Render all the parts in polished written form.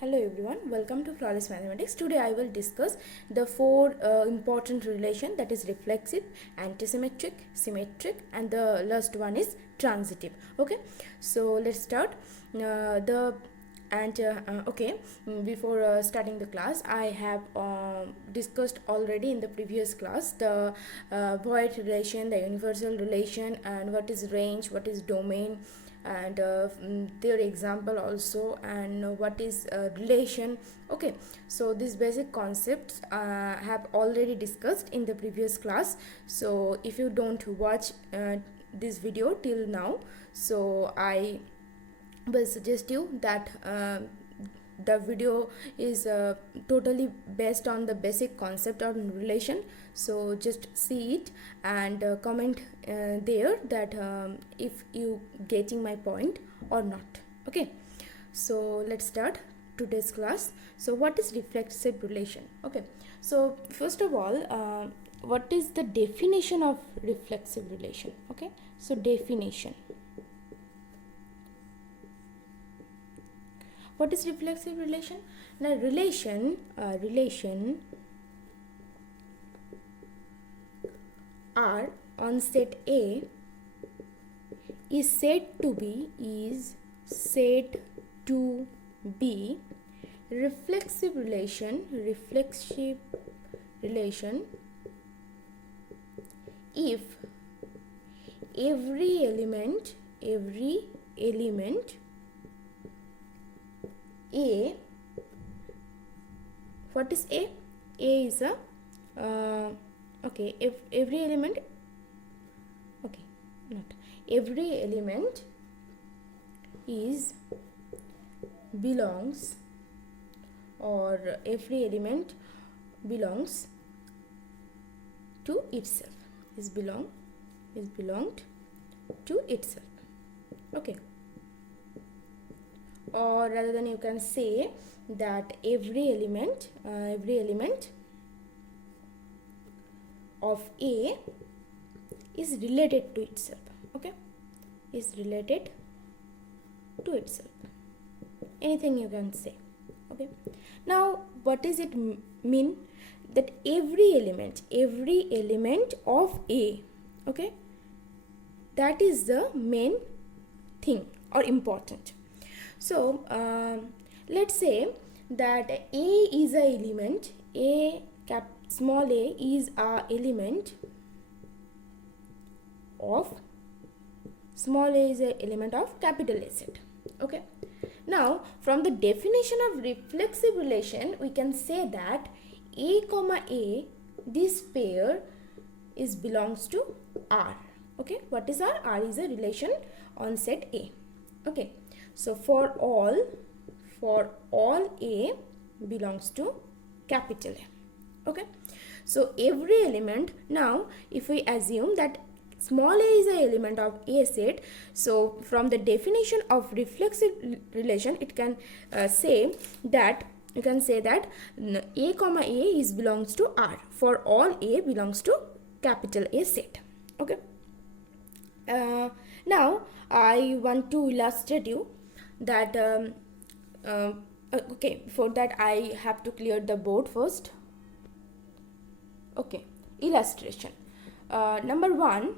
Hello everyone, welcome to Flawless Mathematics. Today I will discuss the four important relation, that is reflexive, antisymmetric, symmetric, and the last one is transitive. Okay, so let's start. Before starting the class, I have discussed already in the previous class the void relation, the universal relation, and what is range, what is domain, and their example also, and what is relation. Okay, so these basic concepts have already discussed in the previous class. So if you don't watch this video till now, so I will suggest you that the video is totally based on the basic concept of relation. So just see it and comment there that if you getting my point or not. Okay, so let's start today's class. So what is reflexive relation? Okay, so first of all, what is the definition of reflexive relation? Okay, so definition. What is reflexive relation? Now relation R on set A is said to be reflexive relation if every element A, what is A? A is a okay, if every element, okay, not every element is belongs, or every element belongs to itself, is belonged to itself. Okay, or rather than you can say that every element of A is related to itself. Okay, is related to itself, anything you can say. Okay, now what does it mean that every element of A, okay, that is the main thing or important. So let's say that A is a element, small a is a element of capital A set. Okay, now from the definition of reflexive relation, we can say that A comma A, this pair is belongs to R. Okay, what is R? R is a relation on set A. Okay, so for all A belongs to capital A. Okay, so every element, now if we assume that small a is a element of A set, so from the definition of reflexive relation, it can say that you can say that A comma A is belongs to R for all A belongs to capital A set. Okay, now I want to illustrate you that okay, for that I have to clear the board first. Okay, illustration. Number one,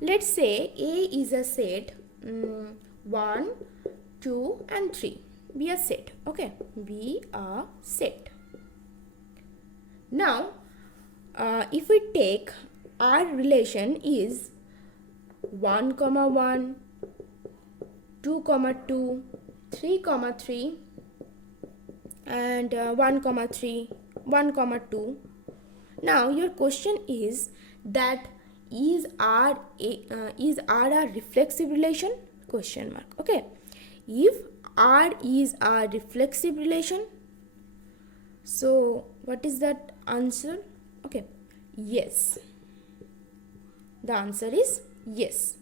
let's say A is a set 1, 2 and 3, be a set. Okay, be a set. Now if we take our relation is 1 comma 1, 2 comma 2, 3 comma 3 and 1 comma 3, 1 comma 2. Now your question is that is R a reflexive relation? Question mark. Okay, if R is a reflexive relation, so what is that answer? Okay, yes, the answer is yes.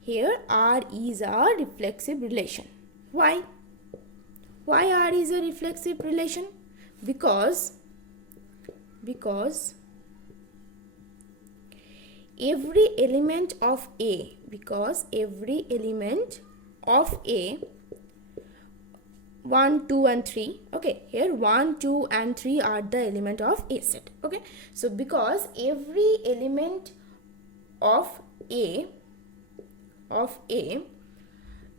Here R is a reflexive relation. Why R is a reflexive relation? Because every element of A, of A 1, 2 and 3. Okay, here 1, 2 and 3 are the element of A set. Okay, so because every element of A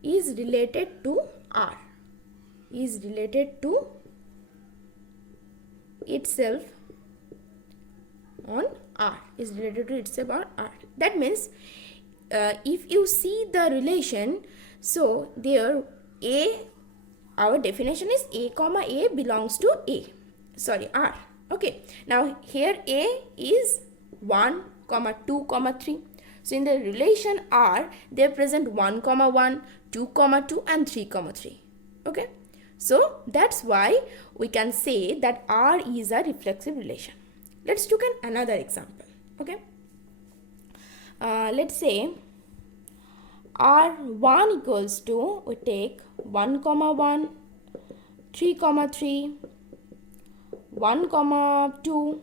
is related to R, is related to itself on R, is related to itself on R. That means if you see the relation, so there A, our definition is A comma A belongs to R. Okay, now here A is 1 comma 2 comma 3. So in the relation R, they are present 1 comma 1, 2 comma 2 and 3 comma 3. Okay, so that's why we can say that R is a reflexive relation. Let's look at another example. Okay, let's say R1 equals to, we take 1 comma 1, 3 comma 3, 1 comma 2,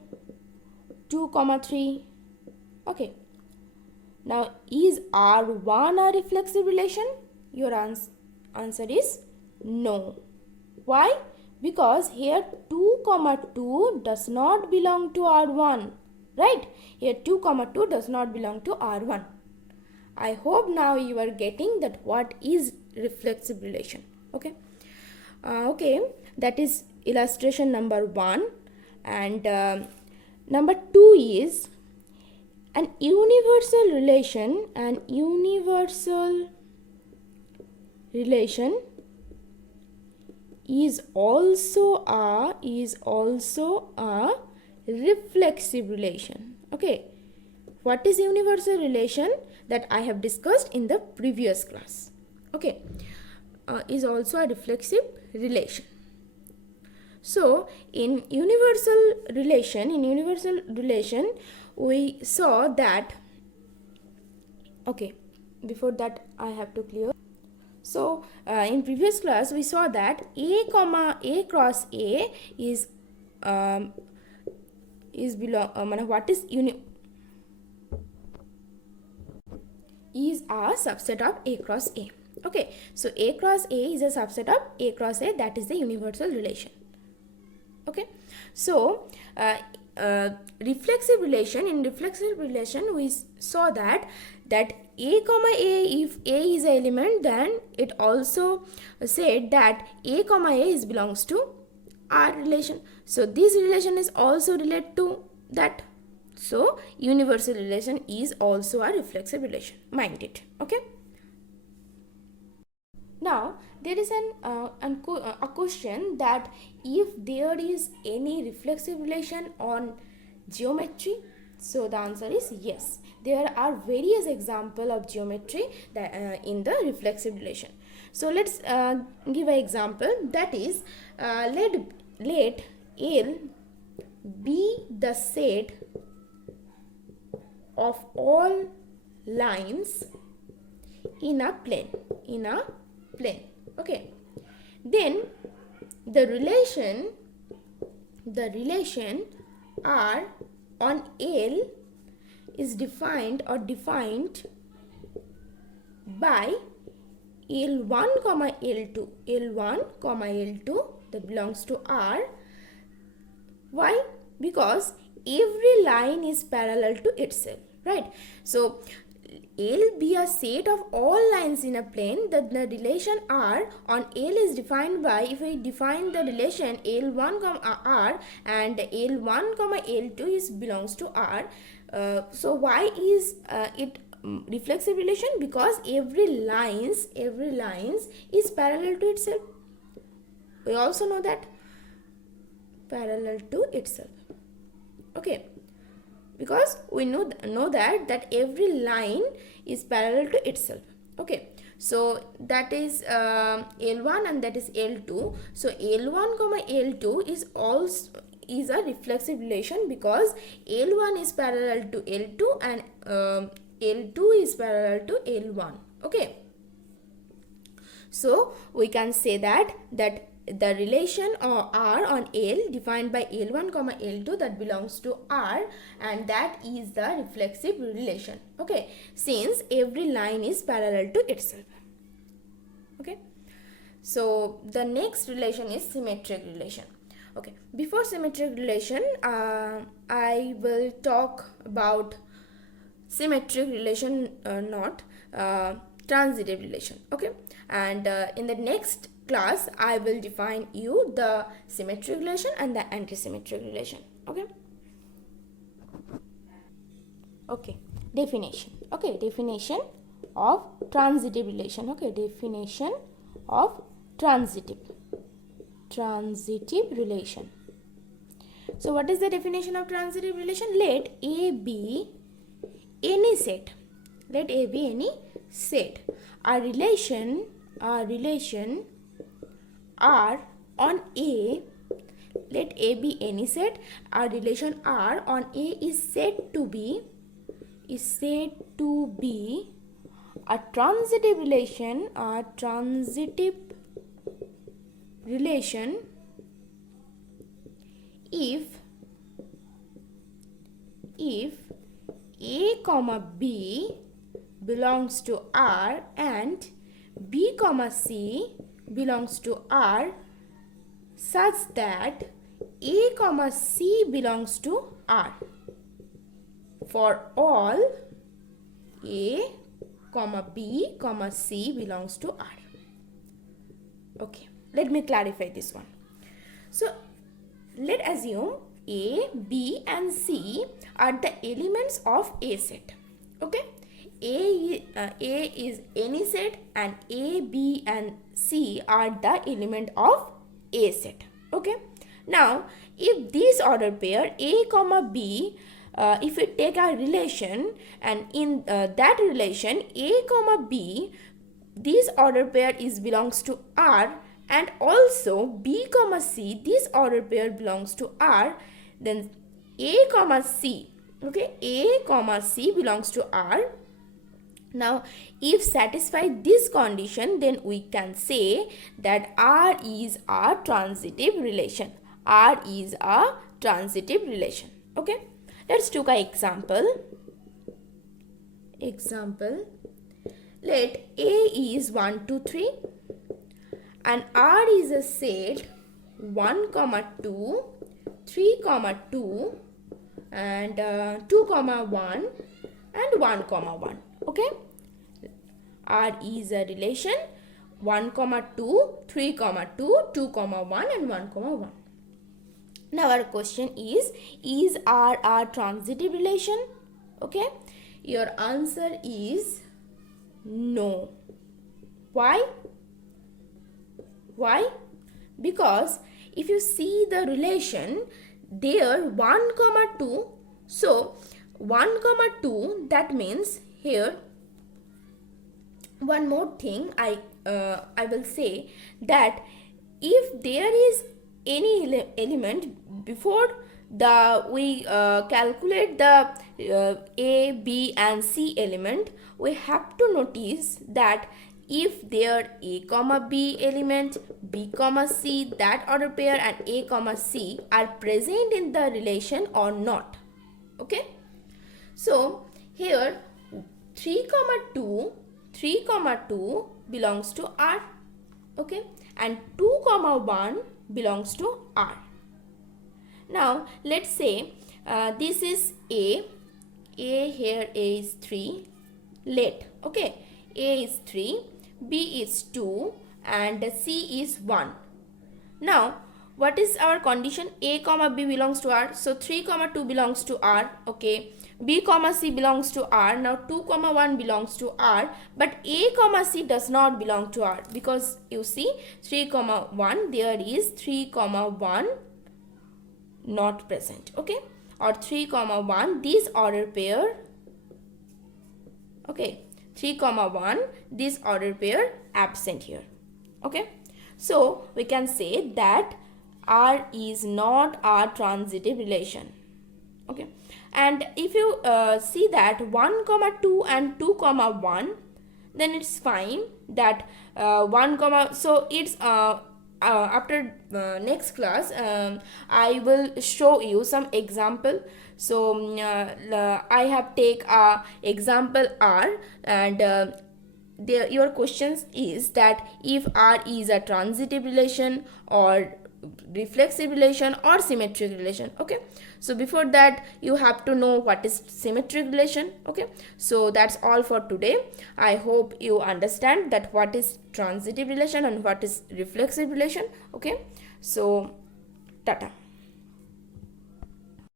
2 comma 3. Okay, now is R1 a reflexive relation? Your answer is no. Why? Because here 2 comma 2 does not belong to R1, right? Here 2 comma 2 does not belong to R1. I hope now you are getting that what is reflexive relation. Okay, okay, that is illustration number 1, and number 2 is an universal relation. An universal relation is also a reflexive relation. Okay, what is universal relation? That I have discussed in the previous class. Okay, is also a reflexive relation. So in universal relation we saw that, okay, before that I have to clear. So in previous class we saw that A comma A cross A is is a subset of A cross A. Okay, so A cross A is a subset of A cross A, that is the universal relation. Okay, so reflexive relation, in reflexive relation we saw that A comma A, if A is an element, then it also said that A comma A belongs to R relation. So this relation is also related to that. So universal relation is also a reflexive relation. Mind it. Okay. Now there is a question that if there is any reflexive relation on geometry. So the answer is yes. There are various examples of geometry that in the reflexive relation. So let's give an example. That is, let L be the set of all lines in a plane. Okay, then the relation R on L is defined by L1 comma L2. L1 comma L2 that belongs to R. Why? Because every line is parallel to itself, right? So L be a set of all lines in a plane. The relation R on L is defined by, if we define the relation L1 comma R and L1 comma L2 is belongs to R. So why is it reflexive relation? Because every lines is parallel to itself. We also know that parallel to itself. Okay, because we know that every line is parallel to itself. Okay, so that is L1 and that is L2. So L1 comma L2 is a reflexive relation because L1 is parallel to L2 and L2 is parallel to L1. Okay, so we can say that the relation or R on L defined by L1 comma L2 that belongs to R, and that is the reflexive relation. Okay, since every line is parallel to itself. Okay, so the next relation is symmetric relation. Okay, before symmetric relation, I will talk about symmetric relation, not transitive relation. Okay, and in the next class I will define you the symmetric relation and the anti-symmetric relation. Okay. Okay, definition. Okay, definition of transitive relation. Okay, definition of transitive relation. So what is the definition of transitive relation? Let A be any set. Let A be any set. A relation R on A. Let A be any set. Our relation R on A is said to be a transitive relation. A transitive relation if A comma B belongs to R and B comma C belongs to R, such that A comma C belongs to R for all A comma B comma C belongs to R. Okay, let me clarify this one. So let's assume A, B and C are the elements of A set. Okay, A is any set and A, B and C are the element of A set. Okay, now if this order pair A comma B, if we take a relation, and in that relation A comma B, this order pair is belongs to R, and also B comma C, this order pair belongs to R, then A comma C, okay, A comma C belongs to R. Now if satisfy this condition, then we can say that R is a transitive relation. R is a transitive relation. Okay, let's take an example. Let A is 1, 2, 3 and R is a set 1, 2, 3, 2 and 2, 1 and 1, 1. Okay, R is a relation 1, 2, 3, 2, 2, 1 and 1, 1. Now our question is R a transitive relation? Okay, your answer is no. Why? Because if you see the relation there 1, 2, so 1, 2, that means here one more thing I will say, that if there is any element before we calculate the A, B and C element, we have to notice that if there A comma B element, B comma C, that order pair and A comma C are present in the relation or not. Okay, so here 3, 2 belongs to R, okay, and 2, 1 belongs to R. Now let's say this is A here A is 3, let, okay, A is 3, B is 2 and C is 1. Now what is our condition? A comma B belongs to R, so 3, 2 belongs to R, okay. B comma C belongs to R. Now 2, 1 belongs to R, but A comma C does not belong to R, because you see 3, 1, there is 3, 1 not present, okay, or 3, 1, this order pair, okay, 3, 1, this order pair absent here. Okay, so we can say that R is not a transitive relation. Okay, and if you see that 1, 2 and 2, 1, then it's fine that 1, so it's after next class I will show you some example. So I have take example R, and your questions is that if R is a transitive relation or reflexive relation or symmetric relation. Okay, so before that you have to know what is symmetric relation. Okay, so that's all for today. I hope you understand that what is transitive relation and what is reflexive relation. Okay, so tata.